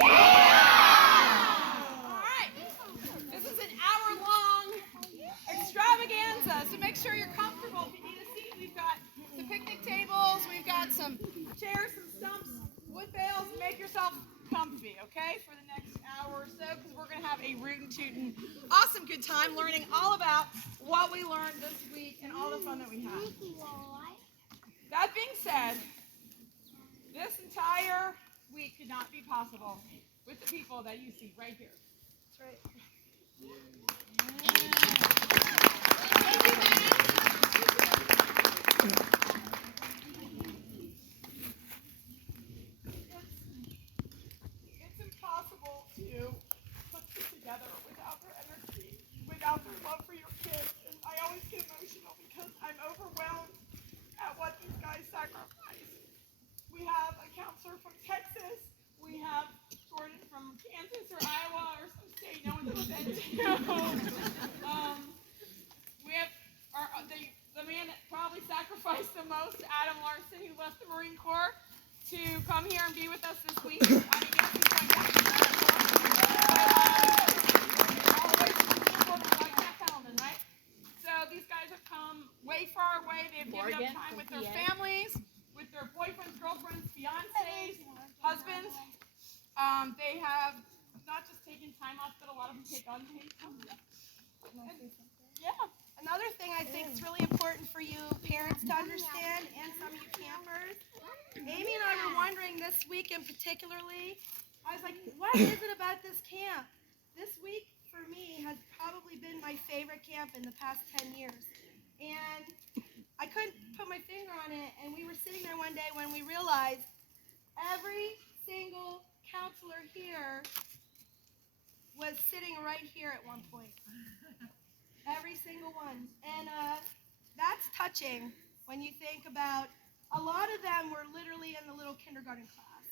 All right. This is an hour-long extravaganza, so make sure you're comfortable. If you need a seat, we've got some picnic tables, we've got some chairs, some stumps, wood bales. Make yourself comfy, okay, for the next hour or so, because we're going to have a rootin' tootin' awesome good time learning all about what we learned this week and all the fun that we had. That being said, this entire week could not be possible with the people that you see right here. That's right. It's impossible to put this together without their energy, without their love for your kids. And I always get emotional because I'm overwhelmed at what these guys sacrifice. We have a counselor from Texas. We have Jordan from Kansas or Iowa or some state no one's ever been to. We have the man that probably sacrificed the most, Adam Larson, who left the Marine Corps to come here and be with us this week. I mean, yes, he's going back to the Marine Corps, but all the way from Newport to Camp Helman, right? So these guys have come way far away. They've given up time with their families, with their boyfriends, girlfriends, fiancés, husbands. They have not just taken time off, but a lot of them take unpaid time. Yeah. Another thing I think is really important for you parents to understand, and some of you campers, Amy and I were wondering this weekend particularly, I was like, what is it about this camp? This week for me has probably been my favorite camp in the past 10 years. And I couldn't put my finger on it, and we were sitting there one day when we realized every single counselor here was sitting right here at one point. Every single one. And that's touching when you think about a lot of them were literally in the little kindergarten class.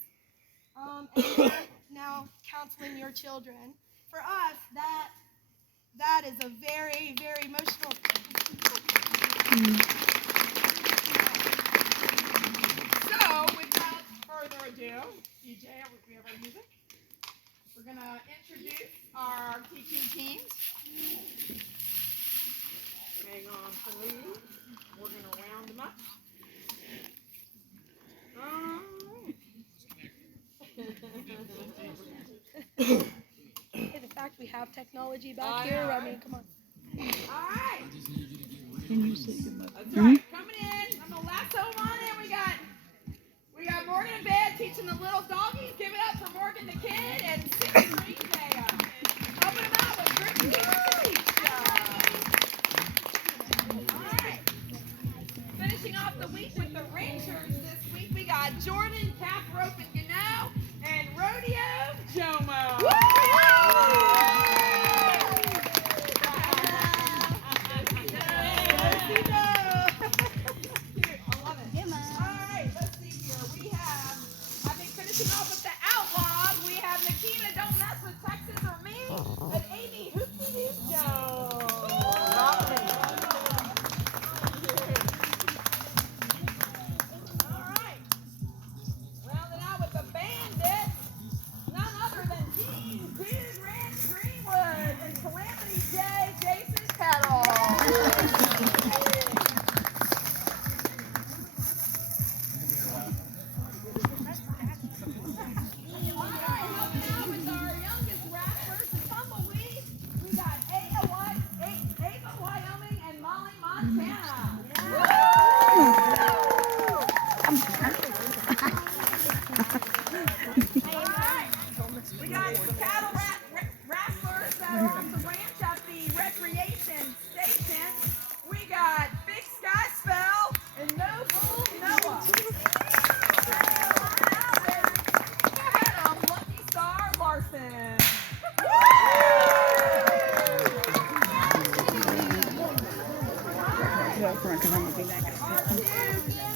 And they're now counseling your children. For us, that is a very, very emotional thing. So, without further ado, DJ, we have our music. We're going to introduce our teaching teams. Hang on, please. We're going to round them up. Hey, the fact we have technology back here, I mean, come on. All right. Can you say your mother? That's right. Coming in. I'm going to lasso them on in. We got Morgan in bed teaching the little doggies. Give it up for Morgan the kid and Sydney Green Day. Helping them out with Green Day. Finishing off the week with the Rangers this week, we got Jordan, Cap Rope and Gano, and Rodeo Jomo. Woo! Finishing off with the Outlaws, we have Nikita, Don't Mess with Texas or Me, and Amy, Hoopty Joe. All right. Rounding out with the Bandits, none other than Dean, Dude Ranch Greenwood, and Calamity J, Jason Kettle. We got some cattle wrestlers that are on the ranch at the recreation station. We got Big Sky Spell and No Fool Noah. And Lucky Star Larson.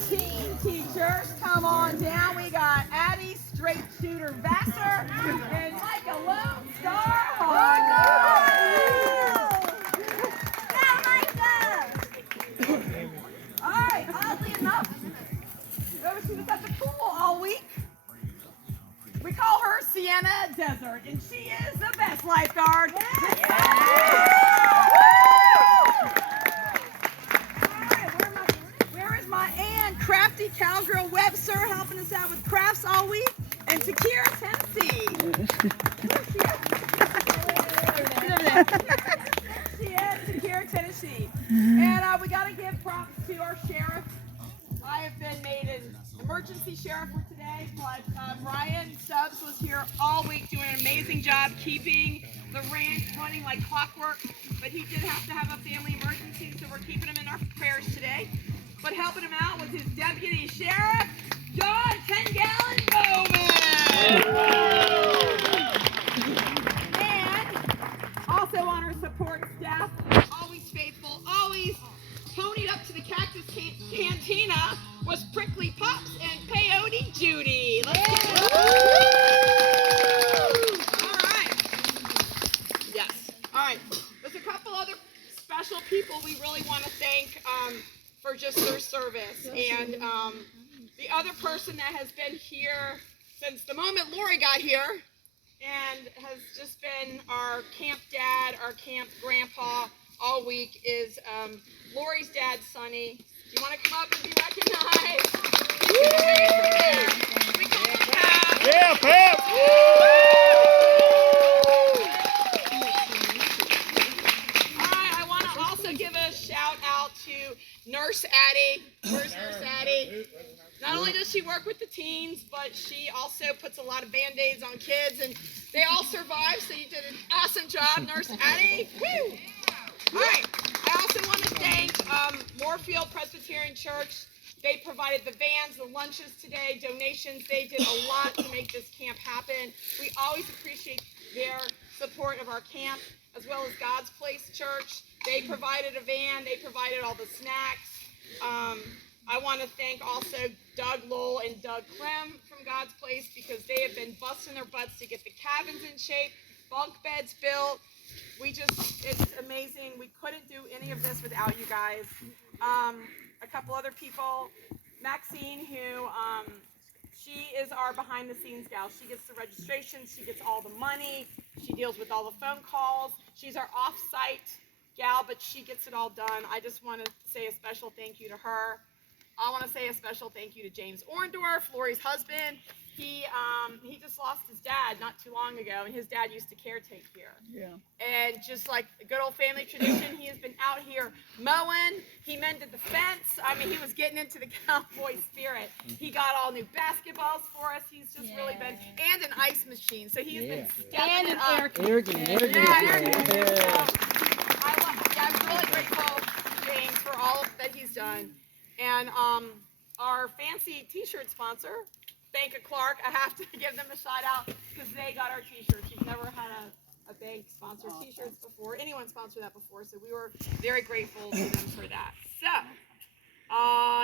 Team teachers, come on down. We got Addie Straight Shooter Vassar and Micah Lone Star Hall. All right, oddly enough, she was at the pool all week. We call her Sienna Desert, and she is the best lifeguard. Where is my Ann Crafty Cowgirl Webster helping us out with crafts all week? And Takira Tennessee. She is Takira Tennessee. And we got to give props to our sheriff. I have been made an emergency sheriff for today, but Brian Stubbs was here all week doing an amazing job keeping the ranch running like clockwork, but he did have to have a family emergency, so we're keeping him in our prayers today. But helping him out was his deputy sheriff, John 10-Gallon Bowman. And also on our support staff, always faithful, always ponied up to the Cactus Cantina, was Prickly Pops and Peyote Judy. Let's give it up. All right. Yes. All right. There's a couple other special people we really want to thank for just their service. And the other person that has been here since the moment Lori got here and has just been our camp dad, our camp grandpa all week is Lori's dad, Sonny. Do you want to come up and be recognized? We call him Pat. Yeah, Pat. All right, I want to also give a shout out to Nurse Addie. Where's Nurse Addie? Not only does she work with the teens, but she also puts a lot of Band-Aids on kids, and they all survive, so you did an awesome job, Nurse Addie. Woo! All right, I also want to thank Moorfield Presbyterian Church. They provided the vans, the lunches today, donations. They did a lot to make this camp happen. We always appreciate their support of our camp, as well as God's Place Church. They provided a van. They provided all the snacks. I want to thank also Doug Lowell and Doug Clem from God's Place, because they have been busting their butts to get the cabins in shape, bunk beds built. It's amazing. We couldn't do any of this without you guys. A couple other people, Maxine, who she is our behind the scenes gal. She gets the registration, she gets all the money, she deals with all the phone calls. She's our off-site gal, but she gets it all done. I just want to say a special thank you to her. I want to say a special thank you to James Orndorff, Lori's husband. He just lost his dad not too long ago, and his dad used to caretake here. Yeah. And just like a good old family tradition, he has been out here mowing. He mended the fence. I mean, he was getting into the cowboy spirit. He got all new basketballs for us. He's just really been, and an ice machine. So he's been stepping it up. Air conditioning. I'm really grateful to James for all that he's done. And our fancy t-shirt sponsor, Bank of Clark, I have to give them a shout out because they got our t-shirts. We've never had a bank sponsor t-shirts before, anyone sponsor that before, so we were very grateful to them for that. So,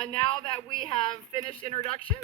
now that we have finished introductions,